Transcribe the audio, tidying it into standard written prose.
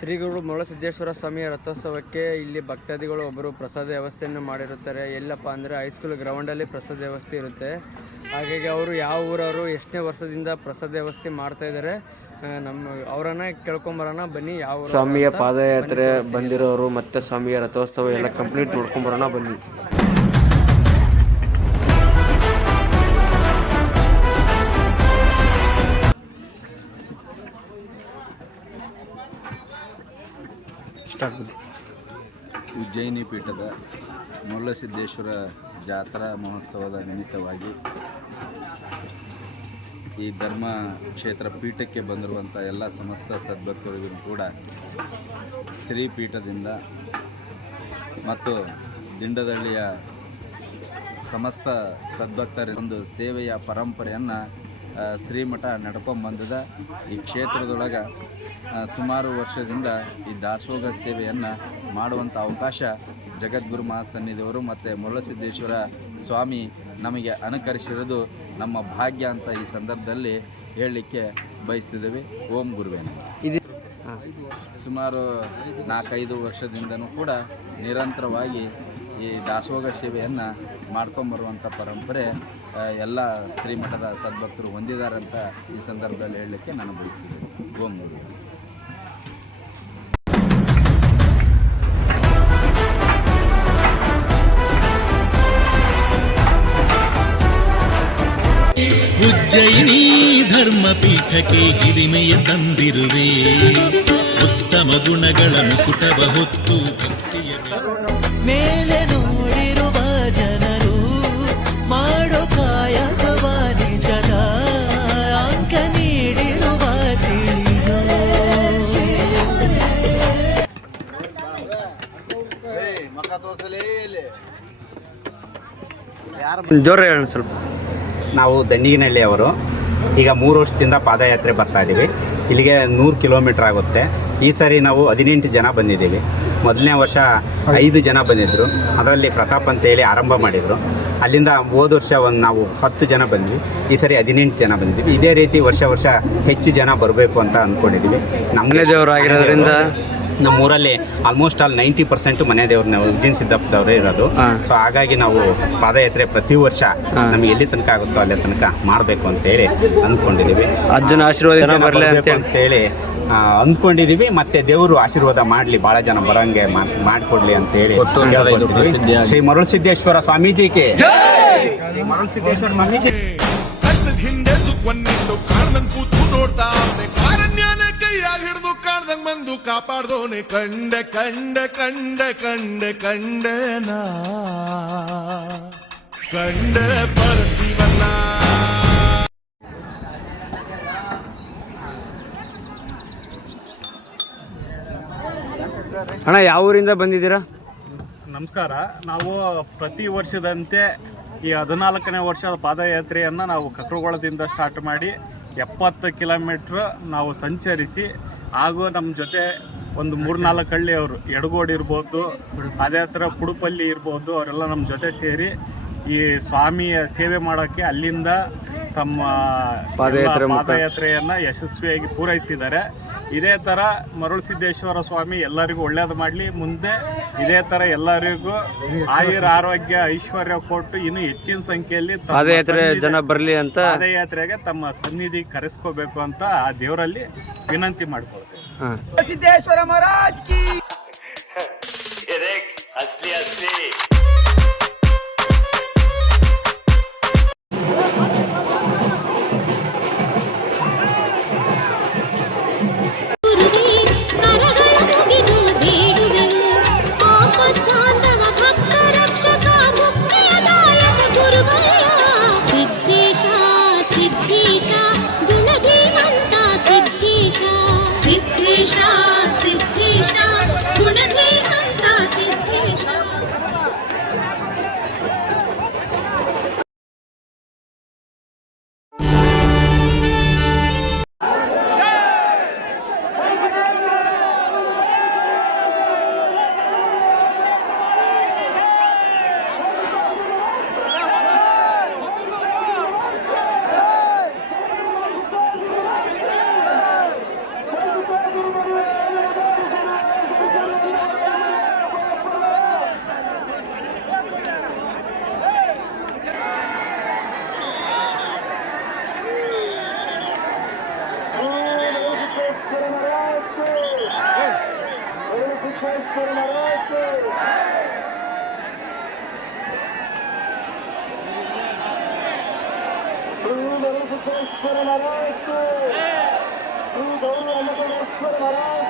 ಶ್ರೀ ಗುರು ಮರುಳಸಿದ್ದೇಶ್ವರ ಸ್ವಾಮಿಯ ರಥೋತ್ಸವಕ್ಕೆ ಇಲ್ಲಿ ಭಕ್ತಾದಿಗಳು ಒಬ್ಬರು ಪ್ರಸಾದ ವ್ಯವಸ್ಥೆಯನ್ನು ಮಾಡಿರುತ್ತಾರೆ. ಎಲ್ಲಪ್ಪ ಅಂದರೆ ಹೈಸ್ಕೂಲ್ ಗ್ರೌಂಡಲ್ಲಿ ಪ್ರಸಾದ ವ್ಯವಸ್ಥೆ ಇರುತ್ತೆ. ಹಾಗಾಗಿ ಅವರು ಯಾವ ಊರವರು ಎಷ್ಟನೇ ವರ್ಷದಿಂದ ಪ್ರಸಾದ ವ್ಯವಸ್ಥೆ ಮಾಡ್ತಾ ಇದ್ದಾರೆ ಅವರನ್ನ ಕೇಳ್ಕೊಂಬರೋಣ ಬನ್ನಿ. ಯಾವ ಸ್ವಾಮಿಯ ಪಾದಯಾತ್ರೆ ಬಂದಿರೋರು ಮತ್ತೆ ಸ್ವಾಮಿಯ ರಥೋತ್ಸವ ಎಲ್ಲ ಕಂಪ್ಲೀಟ್ ನೋಡ್ಕೊಂಬರೋಣ ಬನ್ನಿ. ಉಜ್ಜಯಿನಿ ಪೀಠದ ಮರುಳಸಿದ್ದೇಶ್ವರ ಜಾತ್ರಾ ಮಹೋತ್ಸವದ ನಿಮಿತ್ತವಾಗಿ ಈ ಧರ್ಮ ಕ್ಷೇತ್ರ ಪೀಠಕ್ಕೆ ಬಂದಿರುವಂಥ ಎಲ್ಲ ಸಮಸ್ತ ಸದ್ಭಕ್ತರಿಗೂ ಕೂಡ ಶ್ರೀ ಪೀಠದಿಂದ ಮತ್ತು ದಿಂಡದಳ್ಳಿಯ ಸಮಸ್ತ ಸದ್ಭಕ್ತರ ಒಂದು ಸೇವೆಯ ಪರಂಪರೆಯನ್ನು ಶ್ರೀಮಠ ನಡ್ಕೊಂಬಂದದ. ಈ ಕ್ಷೇತ್ರದೊಳಗೆ ಸುಮಾರು ವರ್ಷದಿಂದ ಈ ದಾಸೋಹ ಸೇವೆಯನ್ನು ಮಾಡುವಂಥ ಅವಕಾಶ ಜಗದ್ಗುರು ಮಹಾಸನ್ನಿಧಿಯವರು ಮತ್ತು ಮರುಳಸಿದ್ದೇಶ್ವರ ಸ್ವಾಮಿ ನಮಗೆ ಅನುಕರಿಸಿರೋದು ನಮ್ಮ ಭಾಗ್ಯ ಅಂತ ಈ ಸಂದರ್ಭದಲ್ಲಿ ಹೇಳಲಿಕ್ಕೆ ಬಯಸ್ತಿದ್ದೇವೆ. ಓಂ ಗುರುವೇನ. ಸುಮಾರು 4-5 ವರ್ಷದಿಂದನೂ ಕೂಡ ನಿರಂತರವಾಗಿ ಈ ದಾಸೋಹ ಸೇವೆಯನ್ನು ಮಾಡ್ಕೊಂಬರುವಂಥ ಪರಂಪರೆ ಎಲ್ಲ ಶ್ರೀಮಠದ ಸದ್ಭಕ್ತರು ಹೊಂದಿದ್ದಾರಂತ ಈ ಸಂದರ್ಭದಲ್ಲಿ ಹೇಳಲಿಕ್ಕೆ ನಾನು ಬಯಸ್ತಿದ್ದೇನೆ. ಓಂ ಗುರುವೇನ. ಉಜ್ಜಯಿನಿ ಧರ್ಮಪೀಠಕ್ಕೆ ಹಿರಿಮೆಯ ತಂದಿರುವೆ, ಉತ್ತಮ ಗುಣಗಳ ಮುಕುಟವ ಹೊತ್ತು ಭಕ್ತಿಯ ಮೇಲೆ ನೋಡಿರುವ ಜನರು ಮಾಡೋ ಕಾಯಕವ ನಿಜದ ಅಂಕ ನೀಡಿರುವ ತಿಳಿಯೋ. ಜೋರ ಹೇಳೋಣ ಸ್ವಲ್ಪ. ನಾವು ದಂಡಿಗಿನಹಳ್ಳಿ ಅವರು. ಈಗ 3 ವರ್ಷದಿಂದ ಪಾದಯಾತ್ರೆ ಬರ್ತಾ ಇದ್ದೀವಿ. ಇಲ್ಲಿಗೆ 100 ಕಿಲೋಮೀಟ್ರ್ ಆಗುತ್ತೆ. ಈ ಸಾರಿ ನಾವು 18 ಜನ ಬಂದಿದ್ದೀವಿ. ಮೊದಲನೇ ವರ್ಷ 5 ಜನ ಬಂದಿದ್ದರು. ಅದರಲ್ಲಿ ಪ್ರತಾಪ್ ಅಂತೇಳಿ ಆರಂಭ ಮಾಡಿದರು. ಅಲ್ಲಿಂದ ಹೋದ ವರ್ಷ ನಾವು 10 ಜನ ಬಂದ್ವಿ. ಈ ಸಾರಿ 18 ಜನ ಬಂದಿದ್ದೀವಿ. ಇದೇ ರೀತಿ ವರ್ಷ ಹೆಚ್ಚು ಜನ ಬರಬೇಕು ಅಂತ ಅಂದ್ಕೊಂಡಿದ್ದೀವಿ. ನಮ್ಮನೇ ದೇವರಾಗಿರೋದ್ರಿಂದ ನಮ್ಮೂರಲ್ಲಿ ಆಲ್ಮೋಸ್ಟ್ ಆಲ್ 90% ಮನೆ ದೇವ್ರನ್ನ ಉಜ್ಜಿನ ಸಿದ್ದಪ್ಪದವರೇ ಇರೋದು. ಸೊ ಹಾಗಾಗಿ ನಾವು ಪಾದಯಾತ್ರೆ ಪ್ರತಿ ವರ್ಷ ನಮ್ಗೆ ಎಲ್ಲಿ ತನಕ ಆಗುತ್ತೋ ಅಲ್ಲಿ ತನಕ ಮಾಡಬೇಕು ಅಂತೇಳಿ ಅಂದ್ಕೊಂಡಿದ್ದೀವಿ. ಅಜ್ಜನ ಆಶೀರ್ವಾದ ಬರಲಿ ಅಂತೇಳಿ ಅಂದ್ಕೊಂಡಿದ್ದೀವಿ. ಮತ್ತೆ ದೇವರು ಆಶೀರ್ವಾದ ಮಾಡಲಿ, ಭಾಳ ಜನ ಬರೋಂಗೆ ಮಾಡಿಕೊಡ್ಲಿ ಅಂತೇಳಿ ಶ್ರೀ ಮರುಳಸಿದ್ದೇಶ್ವರ ಸ್ವಾಮೀಜಿಗೆ. ಶ್ರೀ ಮರುಳಸಿದ್ದೇಶ್ವರ ಸ್ವಾಮೀಜಿ ಹಿಂದೆ ಸುಖವನ್ನಿಟ್ಟು ಕಾರಣಂತೂ ನೋಡ್ತಾವೆ, ಕಾರಣ್ಯನ ಕೈಯಾಗಿ ಹಿಡಿದು ಕಾಣ್ದಂಗ್ ಬಂದು ಕಾಪಾಡ್ದೋನೆ. ಕಂಡೆ ಕಂಡೆ ಕಂಡೆ ಕಂಡೆ ಕಂಡೆನಾ ಕಂಡೆ ಬರ್ತೀವಲ್ಲ. ಅಣ್ಣ ಯಾವ ಊರಿಂದ ಬಂದಿದ್ದೀರಾ? ನಮಸ್ಕಾರ. ನಾವು ಪ್ರತಿ ವರ್ಷದಂತೆ ಈ 14ನೇ ವರ್ಷದ ಪಾದಯಾತ್ರೆಯನ್ನು ನಾವು ಕಕ್ರಗೊಳದಿಂದ ಸ್ಟಾರ್ಟ್ ಮಾಡಿ 70 ಕಿಲೋಮೀಟ್ರ್ ನಾವು ಸಂಚರಿಸಿ, ಹಾಗೂ ನಮ್ಮ ಜೊತೆ ಒಂದು 3-4 ಹಳ್ಳಿಯವರು, ಎಡಗೋಡು ಇರ್ಬೋದು, ಅದೇ ಥರ ಕುಡುಪಲ್ಲಿ ಇರ್ಬೋದು, ಅವರೆಲ್ಲ ನಮ್ಮ ಜೊತೆ ಸೇರಿ ಈ ಸ್ವಾಮಿಯ ಸೇವೆ ಮಾಡೋಕ್ಕೆ ಅಲ್ಲಿಂದ ತಮ್ಮ ಪಾದಯಾತ್ರೆಯನ್ನು ಯಶಸ್ವಿಯಾಗಿ ಪೂರೈಸಿದ್ದಾರೆ. ಇದೇ ಥರ ಮರುಳಸಿದ್ದೇಶ್ವರ ಸ್ವಾಮಿ ಎಲ್ಲರಿಗೂ ಒಳ್ಳೇದು ಮಾಡಲಿ. ಮುಂದೆ ಇದೇ ಥರ ಎಲ್ಲರಿಗೂ ಆಯುರ ಆರೋಗ್ಯ ಐಶ್ವರ್ಯ ಕೊಟ್ಟು ಇನ್ನೂ ಹೆಚ್ಚಿನ ಸಂಖ್ಯೆಯಲ್ಲಿ ಪಾದಯಾತ್ರೆ ಜನ ಬರಲಿ ಅಂತ ಪಾದಯಾತ್ರೆಗೆ ತಮ್ಮ ಸನ್ನಿಧಿ ಕರೆಸ್ಕೋಬೇಕು ಅಂತ ಆ ದೇವರಲ್ಲಿ ವಿನಂತಿ ಮಾಡ್ಕೊಳ್ತೇವೆ. ಸಿದ್ದೇಶ್ವರ ಮಹಾರಾಜ್ ಕಿ ಅಸ್ಲಿ ಅಸ್ಲಿ. ಶ್ರೀ ಗೌರಿ ಸಿದ್ದೇಶ್ವರ ಮಹಾರಾಜ್